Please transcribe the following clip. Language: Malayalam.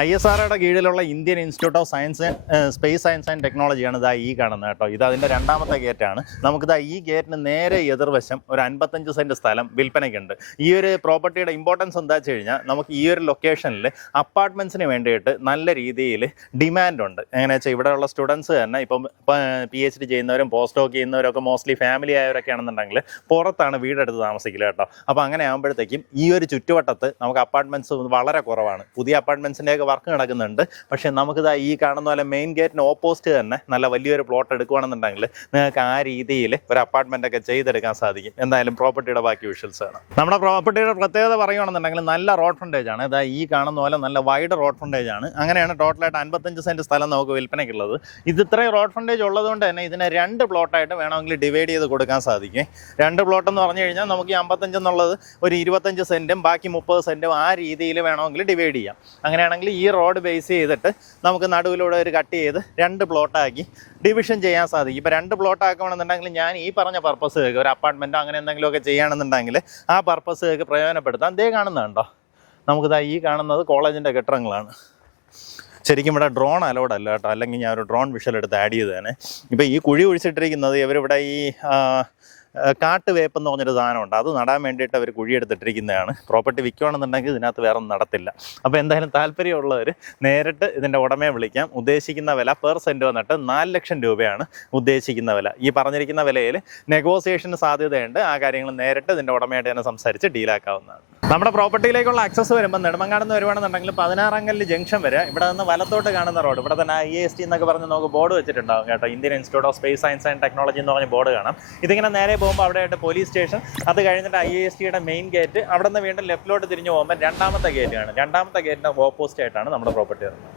ISROയുടെ കീഴിലുള്ള Indian Institute of Science Space Science and ടെക്നോളജിയാണ് ഇതാ ഈ കാണുന്നത് കേട്ടോ. ഇത് അതിൻ്റെ രണ്ടാമത്തെ ഗേറ്റാണ്. നമുക്കിതാ ഈ ഗേറ്റിന് നേരെ എതിർവശം ഒരു 55 സെൻറ്റ് സ്ഥലം വിൽപ്പനയ്ക്കുണ്ട്. ഈ ഒരു പ്രോപ്പർട്ടിയുടെ ഇമ്പോർട്ടൻസ് എന്താ വെച്ച് കഴിഞ്ഞാൽ നമുക്ക് ഈ ഒരു ലൊക്കേഷനിൽ അപ്പാർട്ട്മെൻറ്റ്സിന് വേണ്ടിയിട്ട് നല്ല രീതിയിൽ ഡിമാൻഡുണ്ട്. എങ്ങനെയാ വെച്ചാൽ ഇവിടെയുള്ള സ്റ്റുഡൻസ് തന്നെ ഇപ്പം PhD ചെയ്യുന്നവരും പോസ്റ്റ് ഡോക്ക് ചെയ്യുന്നവരൊക്കെ മോസ്റ്റ്ലി ഫാമിലി ആയവരൊക്കെ ആണെന്നുണ്ടെങ്കിൽ പുറത്താണ് വീടെടുത്ത് താമസിക്കില്ല കേട്ടോ. അപ്പോൾ അങ്ങനെ ആകുമ്പോഴത്തേക്കും ഈ ഒരു ചുറ്റുവട്ടത്ത് നമുക്ക് അപ്പാർട്ട്മെൻറ്റ്സ് വളരെ കുറവാണ്. പുതിയ അപ്പാർട്ട്മെൻറ്റ്സിൻ്റെ വർക്ക് നടക്കുന്നുണ്ട്. പക്ഷേ നമുക്കിതാ ഈ കാണുന്ന പോലെ മെയിൻ ഗേറ്റിന് ഓപ്പോസിറ്റ് തന്നെ നല്ല വലിയൊരു പ്ലോട്ട് എടുക്കുകയാണെന്നുണ്ടെങ്കിൽ നിങ്ങൾക്ക് ആ രീതിയിൽ ഒരു അപ്പാർട്ട്മെൻ്റ് ഒക്കെ ചെയ്തെടുക്കാൻ സാധിക്കും. എന്തായാലും പ്രോപ്പർട്ടിയുടെ ബാക്കി വിഷ്വൽസ് ആണ്. നമ്മുടെ പ്രോപ്പർട്ടിയുടെ പ്രത്യേകത പറയുകയാണെന്നുണ്ടെങ്കിൽ നല്ല റോഡ് ഫ്രണ്ടേജ് ആണ്. ഇതാ ഈ കാണുന്ന പോലെ നല്ല വൈഡ് റോഡ് ഫ്രണ്ടേജ് ആണ്. അങ്ങനെയാണ് ടോട്ടലായിട്ട് 55 സെൻറ്റ് സ്ഥലം നമുക്ക് വിൽപ്പനയ്ക്കുള്ളത്. ഇത് ഇത്രയും റോഡ് ഫ്രണ്ടേജ് ഉള്ളതുകൊണ്ട് തന്നെ ഇതിനെ 2 പ്ലോട്ടായിട്ട് വേണമെങ്കിൽ ഡിവൈഡ് ചെയ്ത് കൊടുക്കാൻ സാധിക്കും. 2 പ്ലോട്ട് എന്ന് പറഞ്ഞു കഴിഞ്ഞാൽ നമുക്ക് ഈ 55 എന്നുള്ളത് ഒരു 25 സെൻറ്റും ബാക്കി 30 സെൻറ്റും ആ രീതിയിൽ വേണമെങ്കിൽ ഡിവൈഡ് ചെയ്യാം. അങ്ങനെയാണെങ്കിൽ ഈ റോഡ് ബേസ് ചെയ്തിട്ട് നമുക്ക് നടുവിലൂടെ ഒരു കട്ട് ചെയ്ത് 2 പ്ലോട്ടാക്കി ഡിവിഷൻ ചെയ്യാൻ സാധിക്കും. ഇപ്പോൾ 2 പ്ലോട്ട് ആക്കണമെന്നുണ്ടെങ്കിൽ ഞാൻ ഈ പറഞ്ഞ പർപ്പസുകൾക്ക് ഒരു അപ്പാർട്ട്മെൻറ്റോ അങ്ങനെ എന്തെങ്കിലുമൊക്കെ ചെയ്യുകയാണെന്നുണ്ടെങ്കിൽ ആ പർപ്പസുകൾക്ക് പ്രയോജനപ്പെടുത്താം. ദേ കാണുന്നുണ്ടോ, നമുക്കിതാ ഈ കാണുന്നത് കോളേജിൻ്റെ കെട്ടിടങ്ങളാണ്. ശരിക്കും ഇവിടെ ഡ്രോൺ അലൗഡ് അല്ല കേട്ടോ, അല്ലെങ്കിൽ ഞാൻ ഒരു ഡ്രോൺ വിഷ്വൽ എടുത്ത് ആഡ് ചെയ്തതാണ്. ഇപ്പോൾ ഈ കുഴി ഒഴിച്ചിട്ടിരിക്കുന്നത് ഇവരിവിടെ ഈ കാട്ടുവേപ്പ് എന്ന് പറഞ്ഞൊരു സാധനമുണ്ട്, അത് നടാൻ വേണ്ടിയിട്ട് അവർ കുഴിയെടുത്തിട്ടിരിക്കുന്നതാണ്. പ്രോപ്പർട്ടി വിൽക്കുകയാണെന്നുണ്ടെങ്കിൽ ഇതിനകത്ത് വേറെ ഒന്നും നടത്തില്ല. അപ്പോൾ എന്തായാലും താല്പര്യമുള്ളവർ നേരിട്ട് ഇതിൻ്റെ ഉടമയെ വിളിക്കാം. ഉദ്ദേശിക്കുന്ന വില പെർ സെൻറ്റ് വന്നിട്ട് 4 ലക്ഷം രൂപയാണ് ഉദ്ദേശിക്കുന്ന വില. ഈ പറഞ്ഞിരിക്കുന്ന വിലയിൽ നെഗോസിയേഷന് സാധ്യതയുണ്ട്. ആ കാര്യങ്ങൾ നേരിട്ട് ഇതിൻ്റെ ഉടമയായിട്ട് തന്നെ സംസാരിച്ച് ഡീലാക്കാവുന്നതാണ്. നമ്മുടെ പ്രോപ്പർട്ടിയിലേക്കുള്ള ആക്സസ് വരുമ്പോൾ നെടുമങ്ങാട് നിന്ന് വരുവാണെന്നുണ്ടെങ്കിൽ 16 ജംഗ്ഷൻ വരെ ഇവിടെ നിന്ന് വലത്തോട്ട് കാണുന്ന റോഡ്, ഇവിടെ തന്നെ IIST എന്നൊക്കെ പറഞ്ഞ് നമുക്ക് ബോർഡ് വെച്ചിട്ടുണ്ടാകും കേട്ടോ. Indian Institute of space Science and technology എന്ന് പറഞ്ഞ ബോർഡ് കാണാം. ഇതിങ്ങനെ നേരെ പോകുമ്പോൾ അവിടെയായിട്ട് പോലീസ് സ്റ്റേഷൻ, അത് കഴിഞ്ഞിട്ട് IISTയുടെ മെയിൻ ഗേറ്റ്, അവിടെ നിന്ന് വീണ്ടും ലെഫ്റ്റിലോട്ട് തിരിഞ്ഞ് പോകുമ്പോൾ 2ാമത്തെ ഗേറ്റ് ആണ്. 2ാമത്തെ ഗേറ്റിന് ഓപ്പോസിറ്റ് ആയിട്ടാണ് നമ്മുടെ പ്രോപ്പർട്ടി വരുന്നത്.